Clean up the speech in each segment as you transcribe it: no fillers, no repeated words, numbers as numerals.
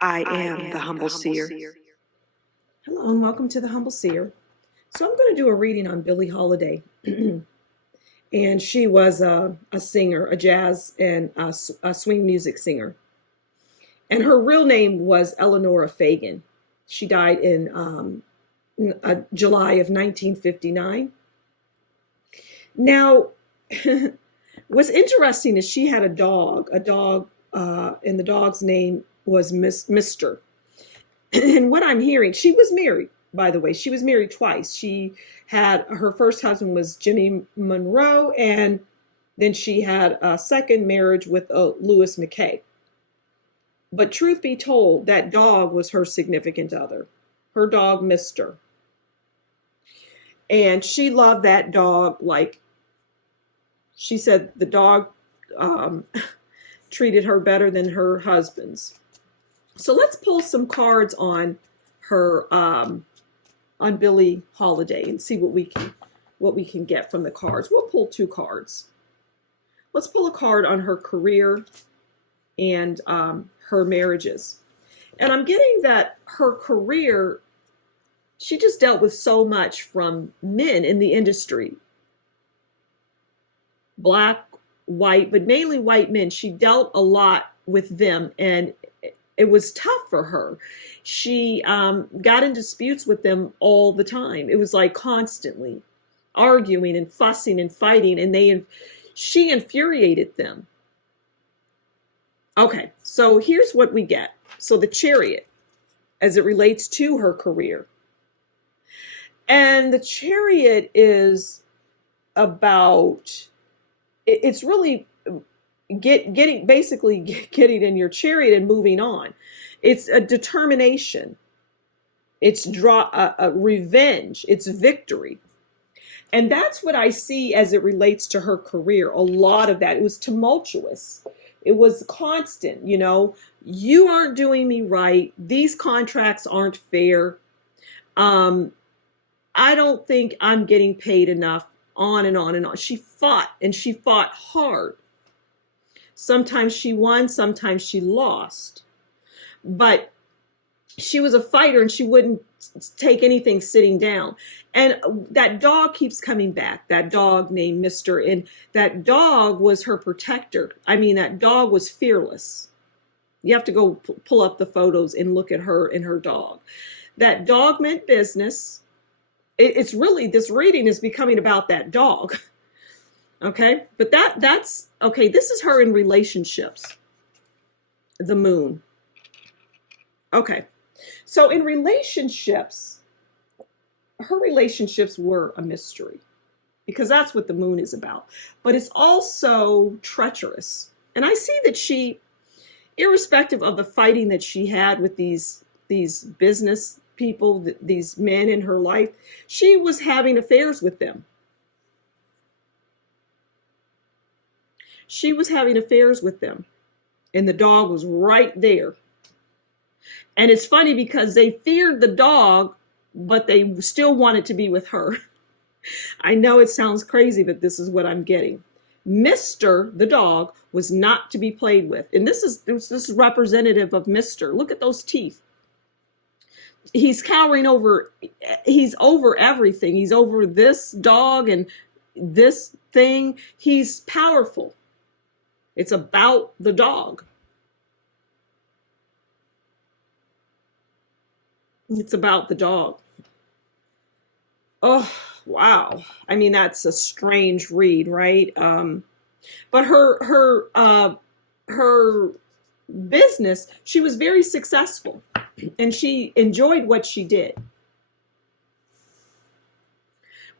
I am the Humble Seer. Hello and welcome to the Humble Seer. So I'm going to do a reading on Billie Holiday. And she was a singer, a jazz and a swing music singer. And her real name was Eleanor Fagan. She died in July of 1959. Now, what's interesting is she had a dog, and the dog's name was Mr. And what I'm hearing, she was married, by the way. She was married twice. She had her first husband was Jimmy Monroe, and then she had a second marriage with Louis McKay. But truth be told, that dog was her significant other. Her dog, Mr. And she loved that dog like she said the dog treated her better than her husband's. So let's pull some cards on her, on Billie Holiday, and see what we can get from the cards. We'll pull two cards. Let's pull a card on her career and her marriages. And I'm getting that her career, she just dealt with so much from men in the industry. Black, white, but mainly white men. She dealt a lot with them, and it was tough for her. She got in disputes with them all the time. It was like constantly arguing and fussing and fighting, and she infuriated them. Okay, so here's what we get. So the Chariot, as it relates to her career. And the Chariot is about, it's really getting in your chariot and moving on. It's a determination. It's a revenge. It's victory. And that's what I see as it relates to her career. A lot of that. It was tumultuous. It was constant. You aren't doing me right. These contracts aren't fair. I don't think I'm getting paid enough. On and on and on. She fought, and she fought hard. Sometimes she won, sometimes she lost. But she was a fighter, and she wouldn't take anything sitting down. And that dog keeps coming back, that dog named Mr. And that dog was her protector. I mean, that dog was fearless. You have to go pull up the photos and look at her and her dog. That dog meant business. It's really, this reading is becoming about that dog. Okay, but that's okay. This is her in relationships. The moon. Okay, so in relationships, her relationships were a mystery, because that's what the moon is about. But it's also treacherous. And I see that she, irrespective of the fighting that she had with these business people, these men in her life, she was having affairs with them. She was having affairs with them, and the dog was right there. And it's funny because they feared the dog, but they still wanted to be with her. I know it sounds crazy, but this is what I'm getting. Mr. the dog was not to be played with. And this is representative of Mr. Look at those teeth. He's cowering over, he's over everything. He's over this dog and this thing. He's powerful. It's about the dog. It's about the dog. Oh, wow. I mean, that's a strange read, right? But her business, she was very successful, and she enjoyed what she did.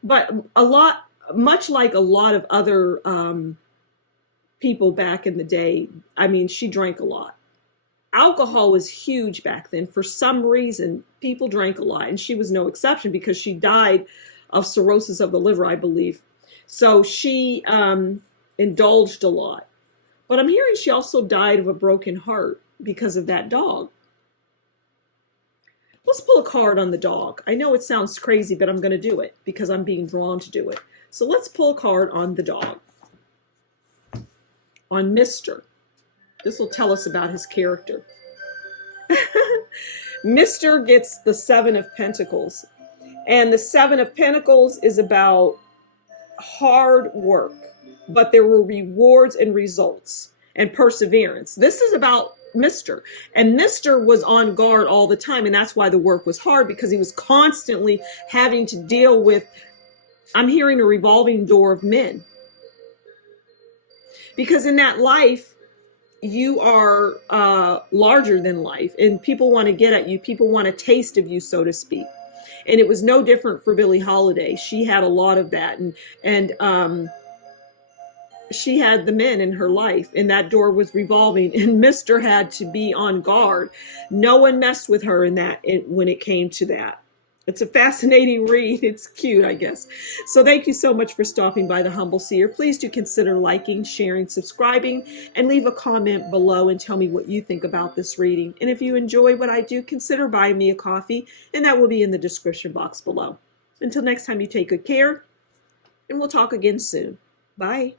But much like a lot of other people back in the day, I mean, she drank a lot. Alcohol was huge back then. For some reason, people drank a lot, and she was no exception, because she died of cirrhosis of the liver, I believe. So she indulged a lot. But I'm hearing she also died of a broken heart because of that dog. Let's pull a card on the dog. I know it sounds crazy, but I'm going to do it because I'm being drawn to do it. So let's pull a card on the dog. On Mr. This will tell us about his character. Mr. gets the Seven of Pentacles. And the Seven of Pentacles is about hard work, but there were rewards and results and perseverance. This is about Mr. And Mr. was on guard all the time. And that's why the work was hard, because he was constantly having to deal with, I'm hearing a revolving door of men. Because in that life, you are larger than life, and people want to get at you. People want a taste of you, so to speak. And it was no different for Billie Holiday. She had a lot of that, and she had the men in her life, and that door was revolving. And Mr. had to be on guard. No one messed with her in that when it came to that. It's a fascinating read. It's cute, I guess. So thank you so much for stopping by the Humble Seer. Please do consider liking, sharing, subscribing, and leave a comment below and tell me what you think about this reading. And if you enjoy what I do, consider buying me a coffee, and that will be in the description box below. Until next time, you take good care, and we'll talk again soon. Bye.